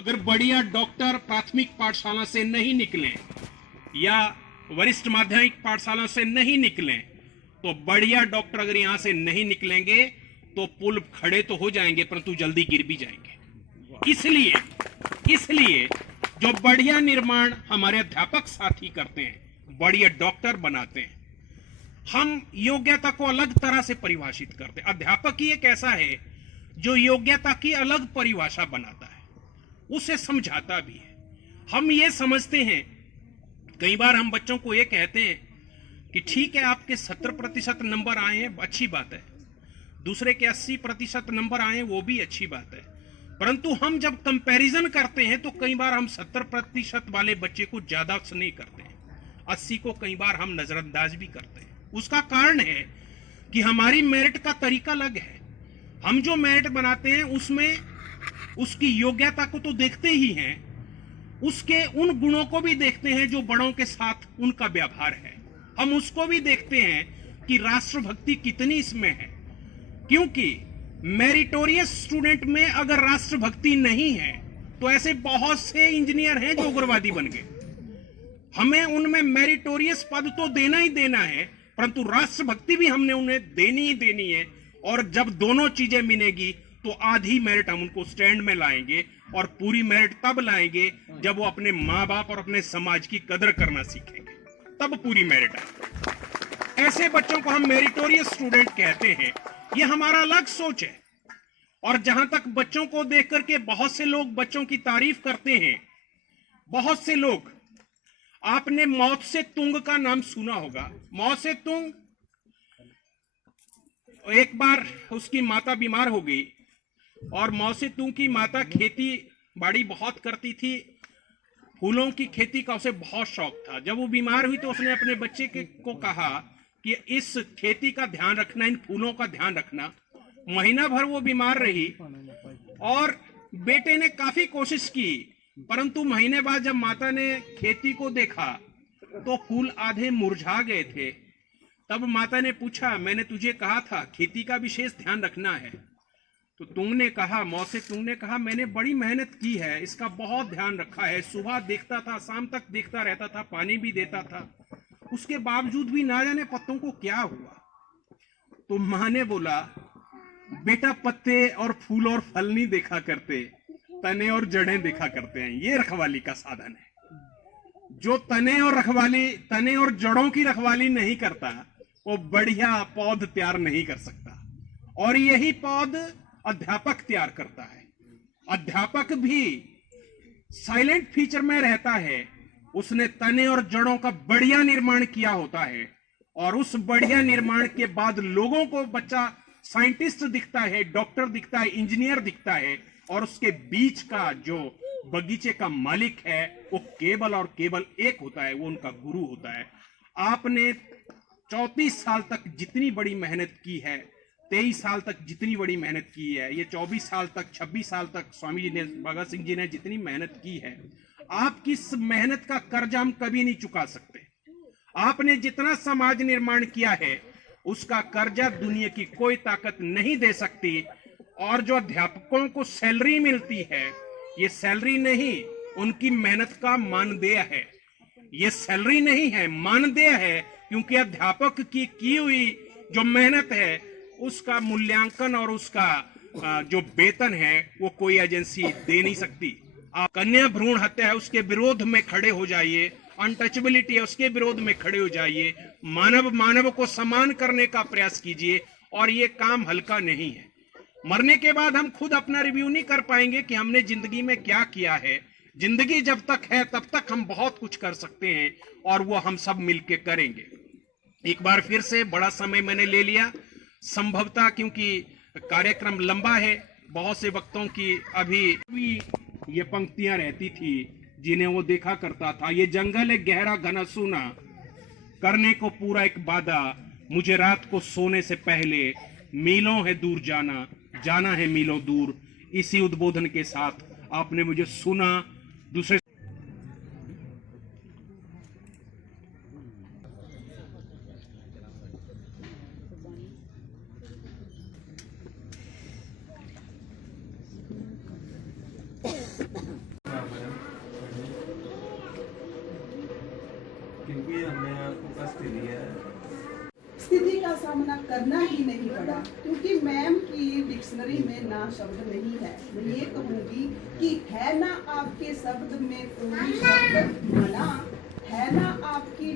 अगर बढ़िया डॉक्टर प्राथमिक पाठशाला से नहीं निकले या वरिष्ठ माध्यमिक पाठशाला से नहीं निकले, तो बढ़िया डॉक्टर अगर यहां से नहीं निकलेंगे तो पुल खड़े तो हो जाएंगे परंतु जल्दी गिर भी जाएंगे। इसलिए जो बढ़िया निर्माण हमारे अध्यापक साथी करते हैं, बढ़िया डॉक्टर बनाते हैं, हम योग्यता को अलग तरह से परिभाषित करते हैं। अध्यापक ही एक ऐसा है जो योग्यता की अलग परिभाषा बनाता है, उसे समझाता भी है। हम ये समझते हैं, कई बार हम बच्चों को ये कहते हैं कि ठीक है आपके 70% नंबर आए हैं, अच्छी बात है, दूसरे के 80% नंबर आए हैं, वो भी अच्छी बात है, परंतु हम जब कंपैरिजन करते हैं तो कई बार हम 70% वाले बच्चे को ज्यादा नहीं करते हैं, 80 को कई बार हम नजरअंदाज भी करते हैं। उसका कारण है कि हमारी मेरिट का तरीका अलग है। हम जो मेरिट बनाते हैं उसमें उसकी योग्यता को तो देखते ही हैं, उसके उन गुणों को भी देखते हैं जो बड़ों के साथ उनका व्यवहार है। हम उसको भी देखते हैं कि राष्ट्रभक्ति कितनी इसमें है, क्योंकि मेरिटोरियस स्टूडेंट में अगर राष्ट्रभक्ति नहीं है तो ऐसे बहुत से इंजीनियर हैं जो उग्रवादी बन गए। हमें उनमें मेरिटोरियस पद तो देना ही देना है, परंतु राष्ट्रभक्ति भी हमने उन्हें देनी ही देनी है। और जब दोनों चीजें मिलेगी तो आधी मेरिट हम उनको स्टैंड में लाएंगे, और पूरी मेरिट तब लाएंगे जब वो अपने माँ बाप और अपने समाज की कदर करना सीखेंगे, तब पूरी मेरिट आएगी। ऐसे बच्चों को हम मेरिटोरियस स्टूडेंट कहते हैं। ये हमारा अलग सोच है। और जहां तक बच्चों को देख करके बहुत से लोग बच्चों की तारीफ करते हैं, बहुत से लोग, आपने माओ से तुंग का नाम सुना होगा। माओ से तुंग, एक बार उसकी माता बीमार हो गई और माओ से तुंग की माता खेती बाड़ी बहुत करती थी, फूलों की खेती का उसे बहुत शौक था। जब वो बीमार हुई तो उसने अपने बच्चे को कहा कि इस खेती का ध्यान रखना, इन फूलों का ध्यान रखना। महीना भर वो बीमार रही और बेटे ने काफी कोशिश की, परंतु महीने बाद जब माता ने खेती को देखा तो फूल आधे मुरझा गए थे। तब माता ने पूछा, मैंने तुझे कहा था खेती का विशेष ध्यान रखना है। तो तुमने कहा, मौत से तुमने कहा, मैंने बड़ी मेहनत की है, इसका बहुत ध्यान रखा है, सुबह देखता था, शाम तक देखता रहता था, पानी भी देता था, उसके बावजूद भी ना जाने पत्तों को क्या हुआ। तो मां ने बोला, बेटा पत्ते और फूल और फल नहीं देखा करते, तने और जड़ें देखा करते हैं। ये रखवाली का साधन है। जो तने और जड़ों की रखवाली नहीं करता वो बढ़िया पौध तैयार नहीं कर सकता, और यही पौध अध्यापक तैयार करता है। अध्यापक भी साइलेंट फीचर में रहता है, उसने तने और जड़ों का बढ़िया निर्माण किया होता है, और उस बढ़िया निर्माण के बाद लोगों को बच्चा साइंटिस्ट दिखता है, डॉक्टर दिखता है, इंजीनियर दिखता है, और उसके बीच का जो बगीचे का मालिक है वो केवल और केवल एक होता है, वो उनका गुरु होता है। आपने 34 साल तक जितनी बड़ी मेहनत की है, 23 साल तक जितनी बड़ी मेहनत की है, ये 24 साल तक, 26 साल तक स्वामी जी ने, भगत सिंह जी ने जितनी मेहनत की है, आपकी इस मेहनत का कर्जा हम कभी नहीं चुका सकते। आपने जितना समाज निर्माण किया है उसका कर्जा दुनिया की कोई ताकत नहीं दे सकती। और जो अध्यापकों को सैलरी मिलती है, ये सैलरी नहीं, उनकी मेहनत का मानदेय है। ये सैलरी नहीं है, मानदेय है, क्योंकि अध्यापक की हुई जो मेहनत है उसका मूल्यांकन और उसका जो वेतन है वो कोई एजेंसी दे नहीं सकती। आप कन्या भ्रूण हत्या है उसके विरोध में खड़े हो जाइए, अनटचेबिलिटी है उसके विरोध में खड़े हो जाइए, मानव को समान करने का प्रयास कीजिए, और ये काम हल्का नहीं है। मरने के बाद हम खुद अपना रिव्यू नहीं कर पाएंगे कि हमने जिंदगी में क्या किया है। जिंदगी जब तक है तब तक हम बहुत कुछ कर सकते हैं, और वो हम सब मिलके करेंगे। एक बार फिर से बड़ा समय मैंने ले लिया, संभवतः क्योंकि कार्यक्रम लंबा है, बहुत से वक्तों की अभी ये पंक्तियां रहती थी जिन्हें वो देखा करता था। ये जंगल है गहरा घना सूना, करने को पूरा एक वादा, मुझे रात को सोने से पहले मीलों है दूर जाना, जाना है मीलों दूर। इसी उद्बोधन के साथ आपने मुझे सुना। दूसरे स्थिति का सामना करना ही नहीं पड़ा, क्योंकि मैम की डिक्शनरी में ना शब्द नहीं है। मैं ये कहूँगी कि है ना आपके शब्द में कोई शब्द मना, है ना आपकी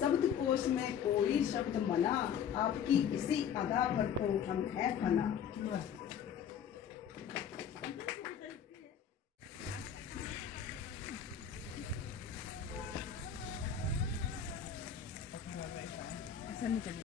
शब्दकोश में कोई शब्द मना, आपकी इसी अदा पर तो हम हैं फना।